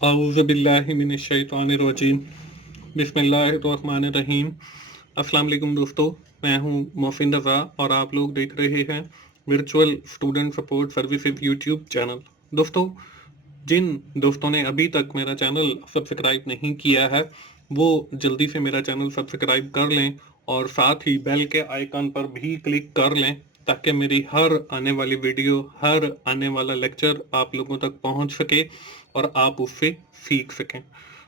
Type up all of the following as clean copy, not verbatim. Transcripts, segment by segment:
औज़ुबिल्लाहिमिनश्शैतानिर्रजीम बिस्मिल्लाहिर्रहमानिर्रहीम। अस्सलाम वालेकुम दोस्तों, मैं हूं मोहसिन रज़ा और आप लोग देख रहे हैं virtual student support services YouTube channel. दोस्तों, जिन दोस्तों ने अभी तक मेरा चैनल सब्सक्राइब नहीं किया है वो जल्दी से मेरा चैनल सब्सक्राइब कर लें और साथ ही बेल के आइकन पर भी क्लिक कर लें ताकि मेरी हर आने वाली वीडियो, हर आने वाला लेक्चर आप लोगों तक पहुंच सके और आप उससे सीख सकें।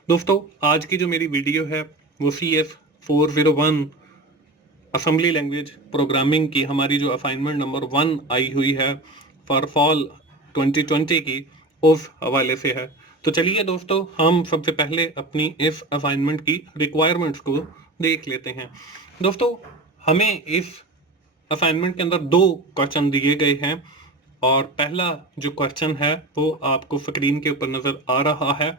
दोस्तों, आज की जो मेरी वीडियो है वो CS401 असेंबली लैंग्वेज प्रोग्रामिंग की हमारी जो असाइनमेंट नंबर 1 आई हुई है फॉर फॉल 2020 की, उस हवाले से है। तो चलिए दोस्तों, हम सबसे पहले अपनी इस असाइनमेंट की रिक्वायरमेंट्स को देख लेते हैं। दोस्तों, हमें इस असाइनमेंट के अंदर 2 क्वेश्चन दिए गए हैं और पहला जो क्वेश्चन है वो आपको स्क्रीन के ऊपर नजर आ रहा है,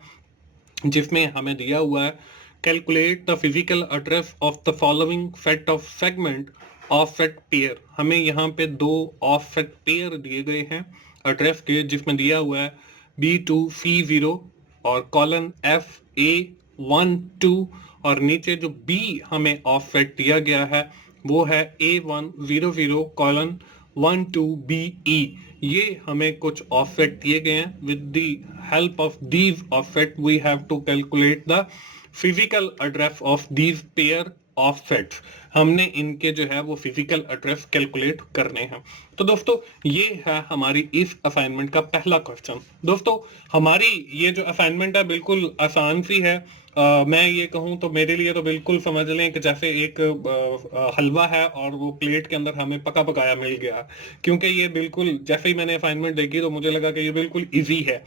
जिसमें हमें दिया हुआ है calculate the physical address of the following set of segment offset pair. हमें यहाँ पे 2 ऑफसेट पेयर दिए गए हैं एड्रेस के, जिसमें दिया हुआ है B2C0 और कॉलन FA12 और नीचे जो B हमें ऑफसेट दिया गया है वो है A100 कॉलन 12BE। ये हमें कुछ ऑफसेट दिए गए हैं। With the help of these offset we have to calculate the physical address of these pair offsets. हमने इनके जो है वो फिजिकल एड्रेस कैलकुलेट करने हैं। तो दोस्तों, ये है हमारी इस असाइनमेंट का पहला क्वेश्चन। दोस्तों, हमारी ये जो असाइनमेंट है बिल्कुल आसान सी है। मैं ये कहूँ तो मेरे लिए तो बिल्कुल समझ लें कि जैसे एक हलवा है और वो प्लेट के अंदर हमें पका पकाया मिल गया, क्योंकि ये बिल्कुल जैसे ही मैंने असाइनमेंट देखी तो मुझे लगा कि ये बिल्कुल इजी है।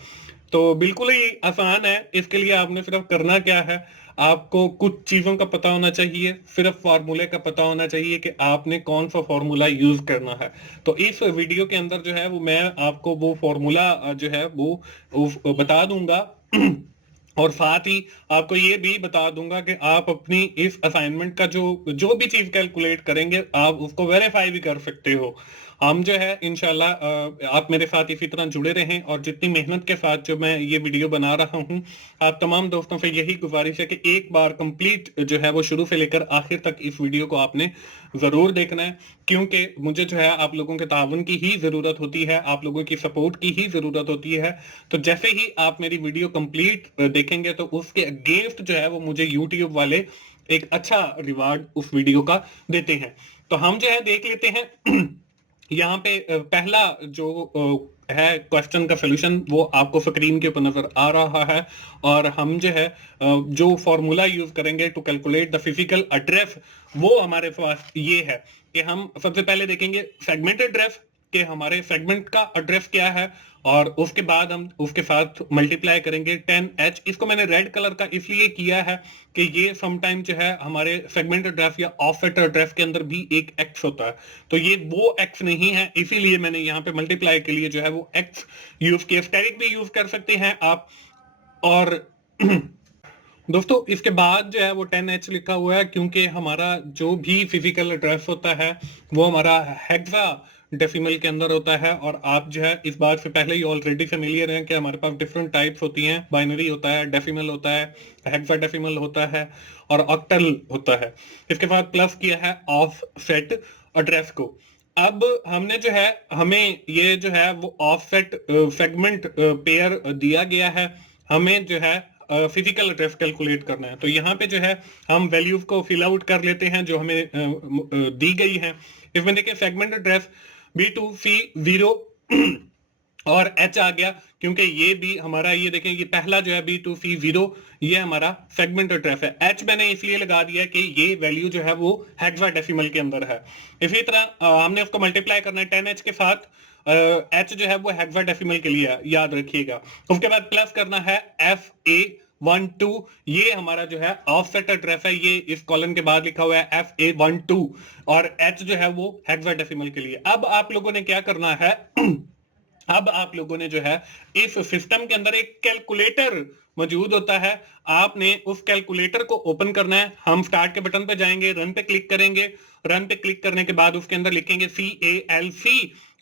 तो बिल्कुल ही आसान है। इसके लिए आपने सिर्फ करना क्या है, आपको कुछ चीजों का पता होना चाहिए, सिर्फ फार्मूले का पता होना चाहिए कि आपने कौन सा फार्मूला यूज करना है। तो इस वीडियो के अंदर जो है वो मैं आपको वो फार्मूला जो है वो बता दूंगा और साथ ही आपको ये भी बता दूंगा कि आप अपनी इस असाइनमेंट का जो जो भी चीज कैलकुलेट करेंगे आप उसको वेरीफाई भी कर सकते हो। हम जो है इंशाल्लाह आप मेरे साथ इसी तरह जुड़े रहें और जितनी मेहनत के साथ जो मैं ये वीडियो बना रहा हूँ, आप तमाम दोस्तों से यही गुजारिश है कि एक बार कंप्लीट जो है वो शुरू से लेकर आखिर तक इस वीडियो को आपने जरूर देखना है, क्योंकि मुझे जो है आप लोगों के ताउन की ही जरूरत होती है, आप लोगों की सपोर्ट की ही जरूरत होती है। तो जैसे ही आप मेरी वीडियो कंप्लीट देखेंगे तो उसके अगेंस्ट जो है वो मुझे यूट्यूब वाले एक अच्छा रिवार्ड उस वीडियो का देते हैं। तो हम जो है देख लेते हैं यहाँ पे पहला जो है क्वेश्चन का सोल्यूशन वो आपको स्क्रीन के ऊपर नजर आ रहा है और हम जो है जो फॉर्मूला यूज करेंगे to calculate the physical address वो हमारे पास ये है कि हम सबसे पहले देखेंगे सेगमेंट एड्रेस कि हमारे सेगमेंट का एड्रेस क्या है और उसके बाद हम उसके साथ मल्टीप्लाई करेंगे 10H। इसको मैंने रेड कलर का इसलिए किया है कि ये समटाइम जो है हमारे सेगमेंट एड्रेस या ऑफसेट एड्रेस के अंदर भी एक एक्स होता है, तो ये वो एक्स नहीं है, इसीलिए मैंने यहाँ पे मल्टीप्लाई के लिए जो है वो एक्स यूज किया। स्टेरिक भी यूज कर सकते हैं आप। और दोस्तों, इसके बाद जो है वो 10H लिखा हुआ है क्योंकि हमारा जो भी फिजिकल एड्रेस होता है वो हमारा हेक्सा डेसिमल के अंदर होता है। और आप जो है इस बात से पहले ही ऑलरेडी फेमिलियर हैं कि हमारे पास डिफरेंट टाइप्स होती हैं। बाइनरी होता है, डेसिमल होता है, हेक्सा डेसिमल होता है और ऑक्टल होता है। इसके बाद प्लस किया है ऑफसेट एड्रेस को। अब हमने जो है हमें ये जो है वो ऑफसेट सेगमेंट पेयर दिया गया है, हमें जो है फिजिकल एड्रेस कैलकुलेट करना है। तो यहाँ पे जो है हम वैल्यूज को फिल आउट कर लेते हैं जो हमें दी गई है। इसमें देखिए सेगमेंट एड्रेस B2C0 और H आ गया क्योंकि ये भी हमारा, ये देखें ये पहला जो है B2C0 ये हमारा सेगमेंट एड्रेस है। H मैंने इसलिए लगा दिया कि ये वैल्यू जो है वो हेक्साडेसिमल के अंदर है। इसी तरह हमने उसको मल्टीप्लाई करना है 10H के साथ। H जो है वो हेक्साडेसिमल के लिए याद रखिएगा। उसके बाद प्लस करना है FA12, ये हमारा जो है ऑफसेट एड्रेस है, ये इस कॉलम के बाद लिखा हुआ है FA12 और H जो है वो हेक्साडेसिमल के लिए। अब आप लोगों ने क्या करना है अब आप लोगों ने जो है इस सिस्टम के अंदर एक कैलकुलेटर मौजूद होता है, आपने उस कैलकुलेटर को ओपन करना है। हम स्टार्ट के बटन पे जाएंगे, रन पे क्लिक करेंगे, रन पे क्लिक करने के बाद उसके अंदर लिखेंगे CALC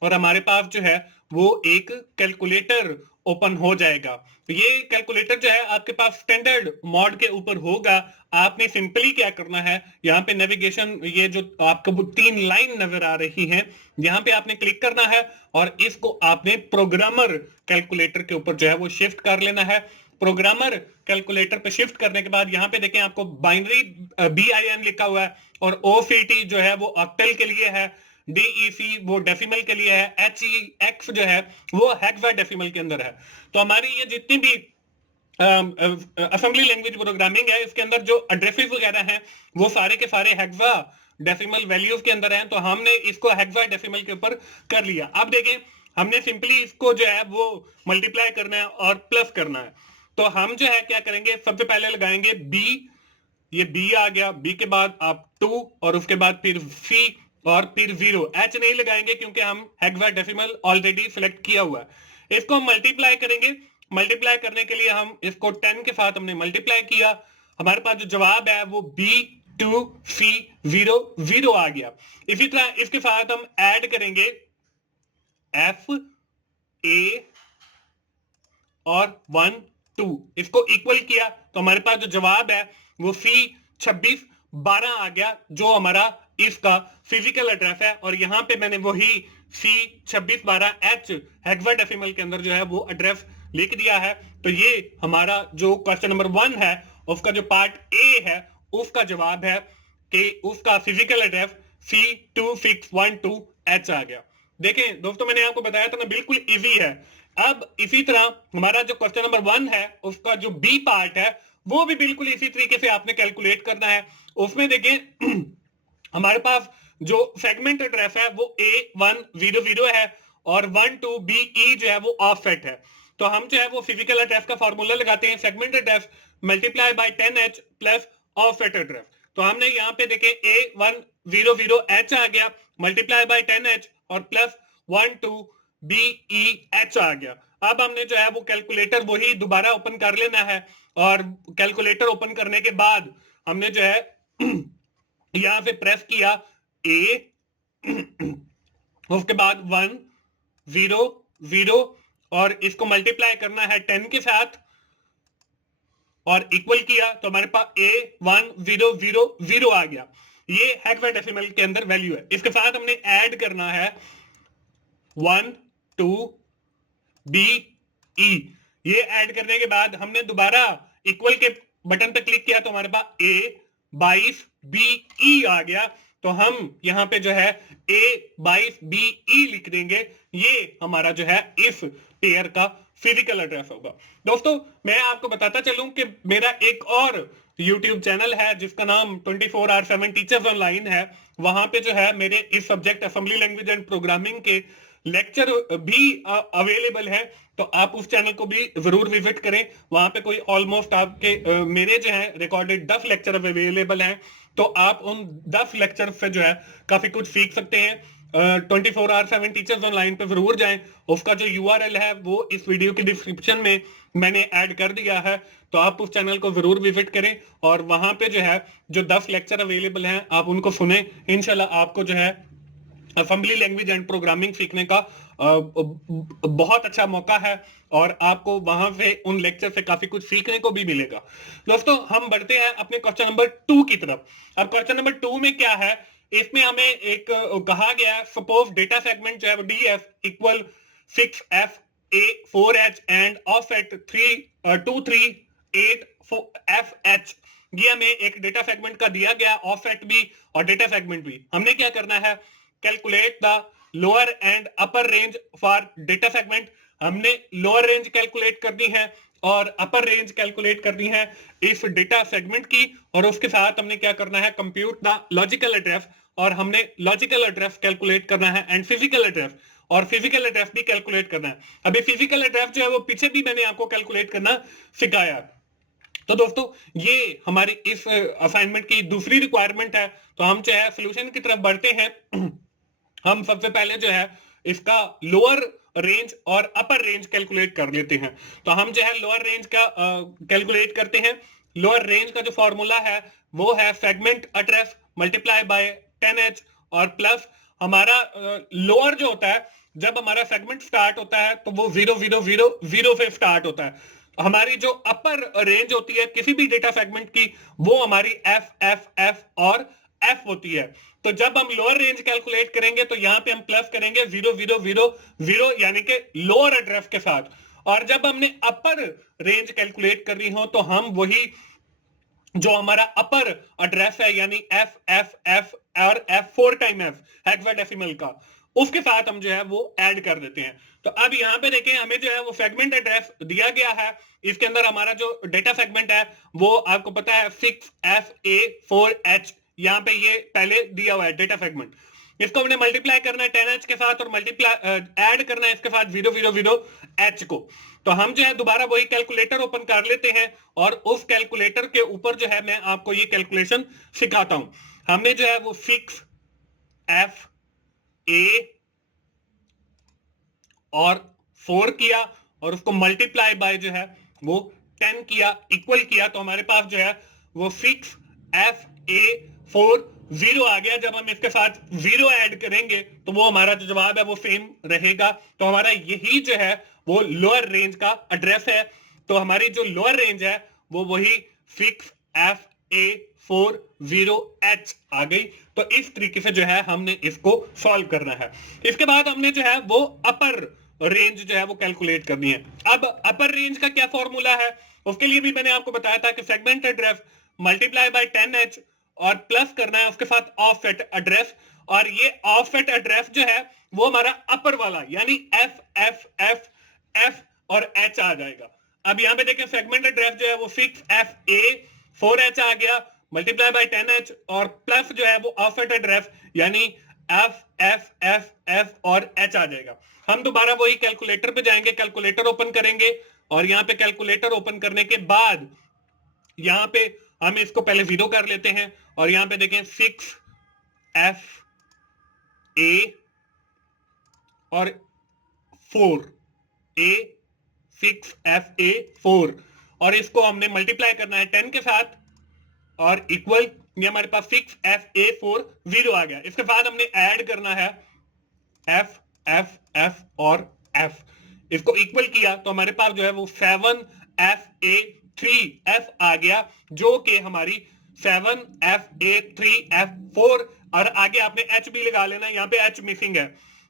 और हमारे पास जो है वो एक कैलकुलेटर ओपन हो जाएगा। तो ये कैलकुलेटर जो है आपके पास स्टैंडर्ड मॉड के ऊपर होगा। आपने सिंपली क्या करना है, यहाँ पे नेविगेशन, ये जो आपको 3 लाइन नजर आ रही हैं, यहाँ पे आपने क्लिक करना है और इसको आपने प्रोग्रामर कैलकुलेटर के ऊपर जो है वो शिफ्ट कर लेना है। प्रोग्रामर कैलकुलेटर पे शिफ्ट करने के बाद यहाँ पे देखें आपको बाइनरी BIN लिखा हुआ है, और OCT जो है वो ऑक्टल के लिए है, DEC वो डेसिमल के लिए है, HEX जो है वो हेक्साडेसिमल के अंदर है। तो हमारी ये जितनी भी असेंबली लैंग्वेज प्रोग्रामिंग है, इसके अंदर जो एड्रेसेस वगैरह हैं वो सारे के सारे हेक्सा डेसिमल वैल्यूज के अंदर हैं। तो हमने इसको हेक्सा डेसिमल के ऊपर कर लिया। अब देखें हमने सिंपली इसको जो है वो मल्टीप्लाई करना है और प्लस करना है। तो हम जो है क्या करेंगे, सबसे पहले लगाएंगे बी, ये बी आ गया, बी के बाद आप 2 और उसके बाद फिर सी और फिर 0। एच नहीं लगाएंगे क्योंकि हम हेक्साडेसिमल ऑलरेडी सिलेक्ट किया हुआ है। इसको हम मल्टीप्लाई करेंगे। मल्टीप्लाई करने के लिए हम इसको 10 के साथ हमने मल्टीप्लाई किया, हमारे पास जो जवाब है वो B2C00 आ गया। इसी तरह इसके साथ हम ऐड करेंगे FA और 1 2, इसको इक्वल किया तो हमारे पास जो जवाब है वो C2612 आ गया, जो हमारा इसका फिजिकल एड्रेस है। और यहाँ पे मैंने वही C2612H हेक्साडेसिमल के अंदर जो है वो एड्रेस लिख दिया है। तो ये हमारा जो क्वेश्चन नंबर 1 है उसका जो पार्ट ए है उसका जवाब है कि उसका फिजिकल एड्रेस C2612H आ गया। देखें दोस्तों, मैंने आपको बताया था ना, बिल्कुल इजी है। अब इसी तरह हमारा जो क्वेश्चन नंबर 1 है उसका जो बी पार्ट है वो भी बिल्कुल इसी तरीके से आपने कैलकुलेट करना है। उसमें देखें हमारे पास जो सेगमेंट एड्रेस है वो A100 है और 12BE जो है वो ऑफसेट है। तो हम जो है वो फिजिकल एड्रेस का फॉर्मूला लगाते हैं, segment address multiply by 10H plus offset address. तो हमने यहाँ पे देखे A100H आ गया, मल्टीप्लाई बाय 10H और प्लस 12BEH आ गया। अब हमने जो है वो कैलकुलेटर वही दोबारा ओपन कर लेना है, और कैलकुलेटर ओपन करने के बाद हमने जो है यहां से प्रेस किया A, उसके बाद 1 0 0 और इसको मल्टीप्लाई करना है 10 के साथ और इक्वल किया तो हमारे पास A1000 आ गया। ये हेक्साडेसिमल के अंदर वैल्यू है। इसके साथ हमने ऐड करना है 1 2 BE। ये ऐड करने के बाद हमने दोबारा इक्वल के बटन पे क्लिक किया तो हमारे पास A22BE आ गया। तो हम यहाँ पे जो है A22BE लिख देंगे। ये हमारा जो है इस पेयर का फिजिकल एड्रेस होगा। दोस्तों, मैं आपको बताता चलूं कि मेरा एक और YouTube चैनल है जिसका नाम 24/7 टीचर्स ऑनलाइन है। वहां पे जो है मेरे इस subject assembly language and programming के लेक्चर भी अवेलेबल है। तो आप उस चैनल को भी जरूर विजिट करें। वहां पे कोई ऑलमोस्ट आपके मेरे जो है रिकॉर्डेड 10 लेक्चर अवेलेबल हैं। तो आप उन 10 लेक्चर से जो है काफी कुछ सीख सकते हैं। 24/7 टीचर्स ऑनलाइन पे जरूर जाएं। उसका जो URL है वो इस वीडियो के डिस्क्रिप्शन में मैंने ऐड कर दिया है। तो आप उस चैनल को जरूर विजिट करें और वहां पे जो है जो 10 लेक्चर अवेलेबल हैं आप उनको सुने। इंशाल्लाह आपको जो है असेंबली लैंग्वेज एंड प्रोग्रामिंग सीखने का बहुत अच्छा मौका है और आपको वहां से उन लेक्चर से काफी कुछ सीखने को भी मिलेगा। दोस्तों, हम बढ़ते हैं अपने क्वेश्चन नंबर 2 की तरफ। अब क्वेश्चन नंबर 2 में क्या है, इसमें हमें एक कहा गया है, सपोज डेटा सेगमेंट जो है DF equal 6FA4H and offset 238FH। ये हमें एक डेटा सेगमेंट का दिया गया, ऑफसेट भी और डेटा सेगमेंट भी। हमने क्या करना है, calculate the lower and upper range for data segment. हमने लोअर रेंज कैलकुलेट करनी है और अपर रेंज कैलकुलेट करनी है इस डेटा सेगमेंट की। और उसके साथ हमने क्या करना है, कंप्यूट द लॉजिकल एड्रेस, और हमने लॉजिकल एड्रेस कैलकुलेट करना है एंड फिजिकल एड्रेस, और फिजिकल एड्रेस भी कैलकुलेट करना है। अभी फिजिकल एड्रेस जो है वो पीछे भी मैंने आपको कैलकुलेट करना सिखाया। तो दोस्तों, ये हमारी इस असाइनमेंट की दूसरी रिक्वायरमेंट है। तो हम जो है सोल्यूशन की तरफ बढ़ते हैं। हम सबसे पहले जो है इसका लोअर रेंज और अपर रेंज कैलकुलेट कर लेते हैं। तो हम जो है लोअर रेंज का कैलकुलेट करते हैं। लोअर रेंज का जो फॉर्मूला है वो है segment address multiply by 10H और प्लस हमारा लोअर जो होता है जब हमारा सेगमेंट स्टार्ट होता है तो वो 0000 से स्टार्ट होता है। हमारी जो अपर रेंज होती है किसी भी डेटा सेगमेंट की, वो हमारी एफ एफ एफ और एफ होती है। तो जब हम लोअर रेंज कैलकुलेट करेंगे तो यहां पे हम प्लस करेंगे 0000 यानी कि लोअर एड्रेस के साथ, और जब हमने अपर रेंज कैलकुलेट करनी हो तो हम वही जो हमारा अपर एड्रेस है यानी एफ एफ एफ और F4 टाइम एफ हेक्साडेसिमल का, उसके साथ हम जो है वो ऐड कर देते हैं। तो अब यहाँ पे देखें, हमें जो है वो सेगमेंट एड्रेस दिया गया है। इसके अंदर हमारा जो डेटा सेगमेंट है वो आपको पता है 6FA4H, यहाँ पे ये पहले दिया हुआ है डेटा सेगमेंट। इसको हमने मल्टीप्लाई करना है 10H के साथ और मल्टीप्लाई ऐड करना है इसके साथ 000H को। तो हम जो है दोबारा वही कैलकुलेटर ओपन कर लेते हैं और उस कैलकुलेटर के ऊपर जो है मैं आपको ये कैलकुलेशन सिखाता हूं। हमने जो है वो 6FA और 4 किया और उसको मल्टीप्लाई बाय जो है वो 10 किया, इक्वल किया, तो हमारे पास जो है वो 6FA4 0 आ गया। जब हम इसके साथ 0 ऐड करेंगे तो वो हमारा जो जवाब है वो सेम रहेगा। तो हमारा यही जो है वो लोअर रेंज का एड्रेस है। तो हमारी जो लोअर रेंज है वो वही 6FA40H आ गई। तो इस तरीके से जो है हमने इसको सॉल्व करना है। इसके बाद हमने जो है वो अपर रेंज जो है वो कैलकुलेट करनी है। अब अपर रेंज का क्या फॉर्मूला है, उसके लिए भी मैंने आपको बताया था कि segment address multiply by 10H और प्लस करना है उसके साथ ऑफसेट एड्रेस, और ये ऑफसेट एड्रेस जो है वो हमारा अपर वाला यानी एफ एफ एफ एफ और एच आ जाएगा। अब यहां पे देखें सेगमेंट एड्रेस जो है वो 6FA4H आ गया, मल्टीप्लाई बाय 10H और प्लस जो है वो ऑफसेट एड्रेस यानी एफ एफ एफ एफ और एच आ जाएगा। हम दोबारा वही कैलकुलेटर पे जाएंगे, कैलकुलेटर ओपन करेंगे और यहाँ पे कैलकुलेटर ओपन करने के बाद यहाँ पे हम इसको पहले 0 कर लेते हैं और यहाँ पे देखें 6FA और 4A 6FA4 और इसको हमने मल्टीप्लाई करना है 10 के साथ और इक्वल, ये हमारे पास 6FA4 0 आ गया। इसके बाद हमने ऐड करना है F F F और F, इसको इक्वल किया तो हमारे पास जो है वो 7FA3F आ गया, जो कि हमारी 7FA3F4 और आगे आपने H भी लगा लेना, यहाँ पे H मिसिंग है,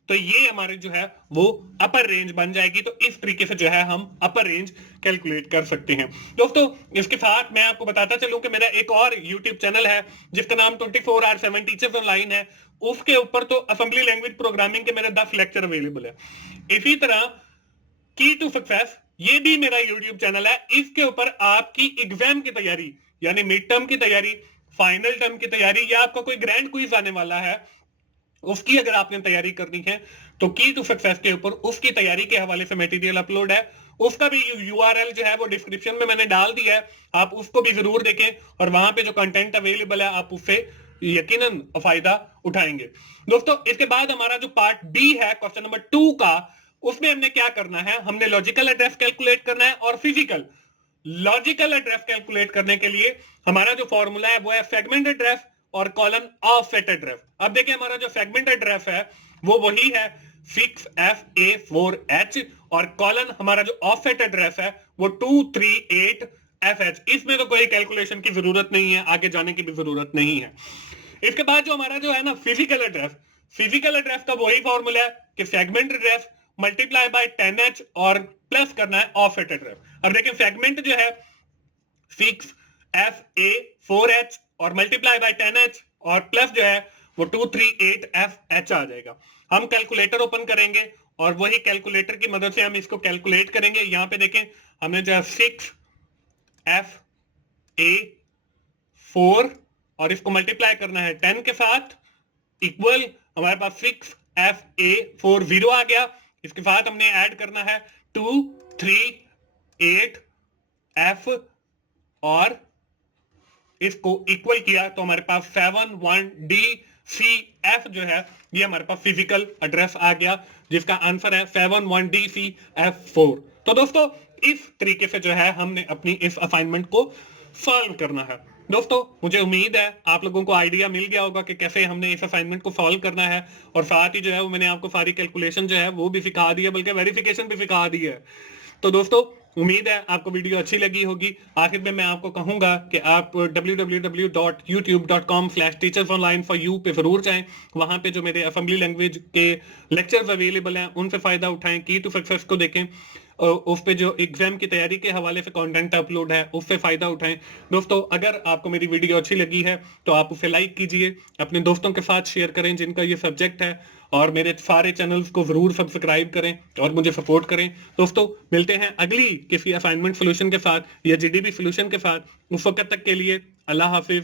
तो ये हमारे जो है वो अपर रेंज बन जाएगी। तो इस तरीके से जो है हम अपर रेंज कैलकुलेट कर सकते हैं। दोस्तों इसके साथ मैं आपको बताता चलूं कि मेरा एक और YouTube चैनल है जिसका नाम 24/7 टीचर्स ऑनलाइन है। उसके ऊपर तो असेंबली लैंग्वेज प्रोग्रामिंग के मेरे 10 लेक्चर अवेलेबल है। इसी तरह की टू सक्सेस ये भी मेरा YouTube चैनल है। इसके ऊपर आपकी एग्जाम की तैयारी यानी मिड टर्म की तैयारी, फाइनल टर्म की तैयारी या आपका कोई ग्रैंड क्विज आने वाला है उसकी अगर आपने तैयारी करनी है तो की टू सक्सेस के ऊपर उसकी तैयारी के हवाले से मटेरियल अपलोड है। उसका भी URL जो है वो डिस्क्रिप्शन में मैंने डाल दिया है, आप उसको भी जरूर देखें और वहां पे जो कंटेंट अवेलेबल है आप उससे यकीनन फायदा उठाएंगे। दोस्तों इसके बाद हमारा जो पार्ट बी है क्वेश्चन नंबर 2 का, उसमें हमने क्या करना है, हमने लॉजिकल एड्रेस कैलकुलेट करना है और फिजिकल। लॉजिकल एड्रेस कैलकुलेट करने के लिए हमारा जो फॉर्मूला है वो है सेगमेंट एड्रेस और कॉलन ऑफसेट एड्रेस। अब देखिए हमारा जो सेगमेंट एड्रेस है वो वही है 6FA4H और कॉलन हमारा जो ऑफसेट एड्रेस है वो 238FH। इसमें तो कोई कैलकुलेशन की जरूरत नहीं है, आगे जाने की भी जरूरत नहीं है। इसके बाद जो हमारा जो है ना फिजिकल एड्रेस, फिजिकल एड्रेस का वही फॉर्मूला है कि segment address multiply by 10H और प्लस करना है ऑफसेट एड्रेस। अब देखिए सेगमेंट जो है 6FA4H और मल्टीप्लाई बाय 10H और प्लस जो है वो 238FH आ जाएगा। हम कैलकुलेटर ओपन करेंगे और वही कैलकुलेटर की मदद से हम इसको कैलकुलेट करेंगे। यहां पे देखें हमने जो है 6FA4 और इसको मल्टीप्लाई करना है 10 के साथ इक्वल, हमारे पास 6FA4 0 आ गया। इसके साथ हमने ऐड करना है 238F और इसको इक्वल किया तो हमारे पास 71DCF जो है ये हमारे पास फिजिकल एड्रेस आ गया, जिसका आंसर है 71DCF4। तो दोस्तों इस तरीके से जो है हमने अपनी इस असाइनमेंट को सॉल्व करना है। दोस्तों मुझे उम्मीद है आप लोगों को आइडिया मिल गया होगा कि कैसे हमने इस असाइनमेंट को सॉल्व करना है, और साथ ही जो है वो मैंने आपको सारी कैलकुलेशन जो है वो भी सिखा दी है, बल्कि वेरिफिकेशन भी सिखा दी है। तो दोस्तों उम्मीद है आपको वीडियो अच्छी लगी होगी। आखिर में मैं आपको कहूंगा कि आप www.youtube.com/teachersonline4u पे जरूर जाएं। वहां पे जो मेरे असेंबली लैंग्वेज के लेक्चर्स अवेलेबल हैं उनसे फायदा उठाएं, की टू सक्सेस को देखें, उस पे जो एग्जाम की तैयारी के हवाले से कंटेंट अपलोड है उससे फायदा उठाएं। दोस्तों अगर आपको मेरी वीडियो अच्छी लगी है तो आप उसे लाइक कीजिए, अपने दोस्तों के साथ शेयर करें जिनका ये सब्जेक्ट है, और मेरे सारे चैनल्स को जरूर सब्सक्राइब करें और मुझे सपोर्ट करें। दोस्तों मिलते हैं अगली किसी असाइनमेंट सोल्यूशन के साथ या जीडीबी सोल्यूशन के साथ। उस वक्त तक के लिए अल्लाह हाफिज।